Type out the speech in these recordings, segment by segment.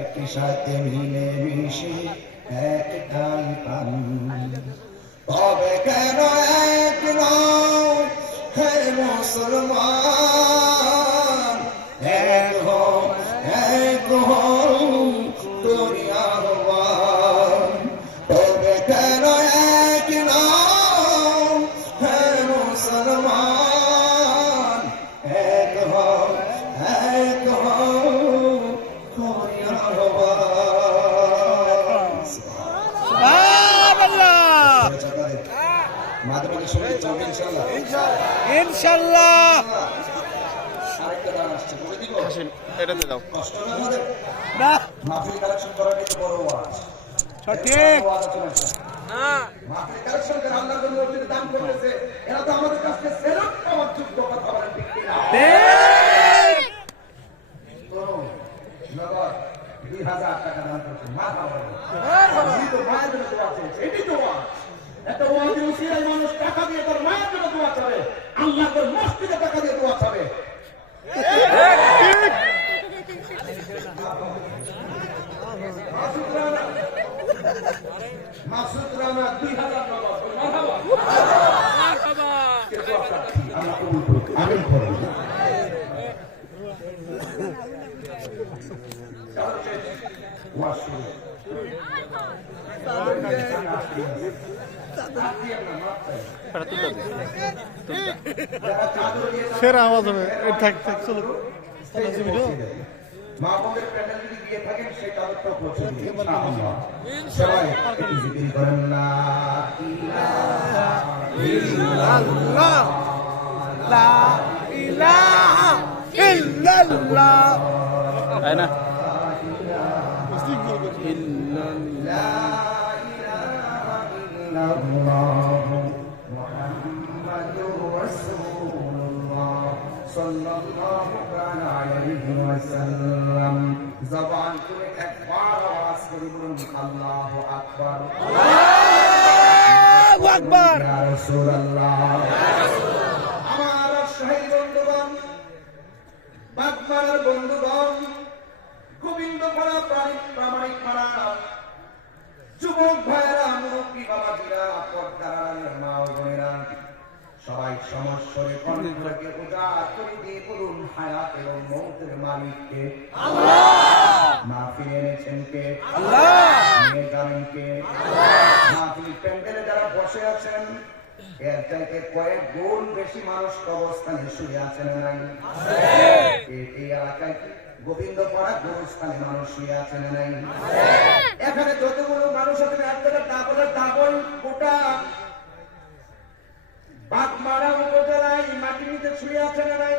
একই সাথে মিলে মিশে একটাই প্রাণ, তবে কেন এক নও হে মুসলমান, এক হও করি আহ্বান, তবে কেন এক নও হে মুসলমান, এক হও করি আহ্বান। মাধ্যমিক সঙ্গীত চলবে ইনশাআল্লাহ, ইনশাআল্লাহ। আরেকটা গান আসছে, বলে দিব এটাতে দাও, কষ্ট না আমাদের না মাহফিল কালেকশন করাটাই তো বড় ওয়াজ। সঠিক না, মাহফিল কালেকশন করে আল্লাহর জন্য মসজিদে দান করতেছে, এরা তো আমাদের কাছে সেলফ পাওয়ার যোগ্য, কথা বলেন ঠিক কিনা? তো নগদ 2000 টাকা দান করছে, মা বাবা তো মায়ের জন্য দোয়া চলছে, এটাই তো ওয়াজ। একটা ওয়াজের উসিলায় মানুষ টাকা দিয়ে তার মায়ের জন্য দোয়া চাবে, আল্লাহ তার মসজিদে টাকা দিয়ে দোয়া চাবে। মাসুদ রানা 2000 নগদ, মারহাবা মারহাবা, আল্লাহ কবুল করুক, আমিন করুন। ওয়াজ শুরু। সেরা আওয়াজ হবে। থাক থাক চলো, মা বোনের প্যান্ডেল যদি দিয়ে থাকেন সেই চাদরটাও পৌঁছে দিন ইনশাআল্লাহ। সবাই একটু জিকির করেন, লা ইলাহা ইল্লাল্লাহ, লা ইলাহা ইল্লাল্লাহ, তাই না? লা ইলাহা ইল্লাল্লাহ মুহাম্মাদুর রাসূলুল্লাহ সাল্লাল্লাহু আলাইহি ওয়াসাল্লাম। জবান করে একবার আওয়াজ করে বলুন আল্লাহু আকবার, আল্লাহু আকবার, ইয়া রাসূলুল্লাহ। আমার শহীদ বন্ধুগণ, বাগমারার বন্ধুগণ, গোবিন্দপাড়া প্রামাণিক পাড়া যুবক ভাইয়েরা, মুরব্বী বাবাজিরা, পর্দার মা ও বোনেরা, সবাই সমস্যরে কণ্ঠকে উজাড় করে দিয়ে বলুন হায়াত এবং মৌতের মালিককে আল্লাহ। মাহফিল এনেছেন কে আল্লাহ, নিয়ে যাবেন কে আল্লাহ। মাহফিল প্যান্ডেলে যারা বসে আছেন এর চাইতে কয়েক গুণ বেশি মানুষ কবরস্থানে শুয়ে আছেন নাই? এই এলাকায় গোবিন্দপাড়া গোরস্থানে মানুষ শুয়ে আছেন নাই? এখানে যতগুলো মানুষ আছেন এক জায়গায় ডাবল গোটা বাগমারা উপজেলায় মাটির নিচে শুয়ে আছেন নাই?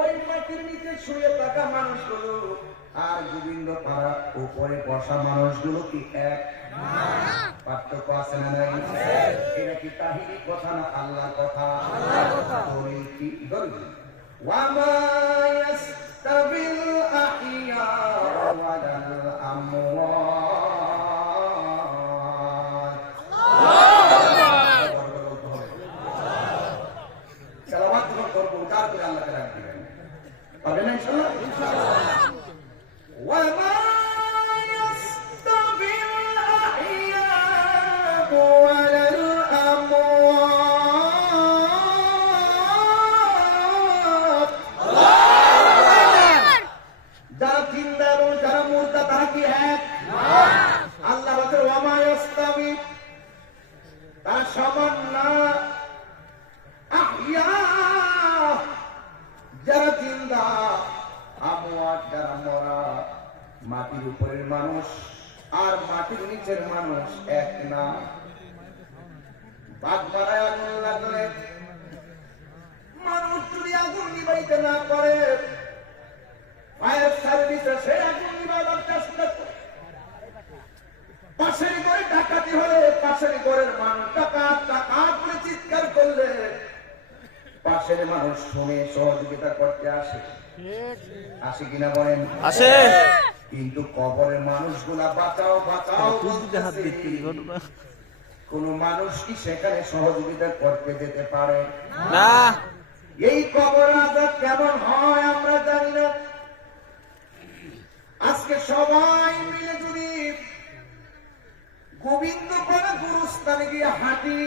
ওই মাটির নিচে শুয়ে থাকা মানুষগুলো আর গোবিন্দপাড়া উপরে বসা মানুষগুলো কি এক? পার্থক্য আছে না নাই? এটা কি তাহিরি কথা না আল্লাহর কথা? দলিল কি? দলিল ওয়ামা ইয়াস্তাবিল আহিয়া ওয়ালাল আমওয়াত। সালাওয়াত করব, উদার করে আল্লাহকে রাখবেন, পারবেন না ইনশাআল্লাহ? ইনশাআল্লাহ। ওয়ামা যারা জিন্দা এবং যারা মুর্দা তারা কি এক? আল্লাহ বলেন ওয়ামা ইয়াস্তাবি, তারা সমান না। আহিয়া যারা জিন্দা, আমওয়াত যারা মরা, মাটির উপরের মানুষ আর মাটির নিচের মানুষ এক না। বাগমারায় আগুন লাগলে মানুষ যদি আগুন নিবাইতে না পারে, ফায়ার সার্ভিস সে আগুন নিবাবার চেষ্টা করে। পাশের ঘরে ডাকাতি হলে পাশের ঘরের মানুষ ডাকাত ডাকাত বলে চিৎকার করলে পাশের মানুষ শুনে সহযোগিতা করতে আসে, আসে কিনা বলেন? আসে। কিন্তু কবরের মানুষগুলা বাঁচাও বাঁচাও কোন মানুষ কি সেখানে সহযোগিতা করতে যেতে পারে না? এই কবর আযাব কেমন হয় আমরা জানি না। আজকে সবাই মিলে যদি গোবিন্দ পাড়া গুরুস্থানে গিয়ে হাঁটি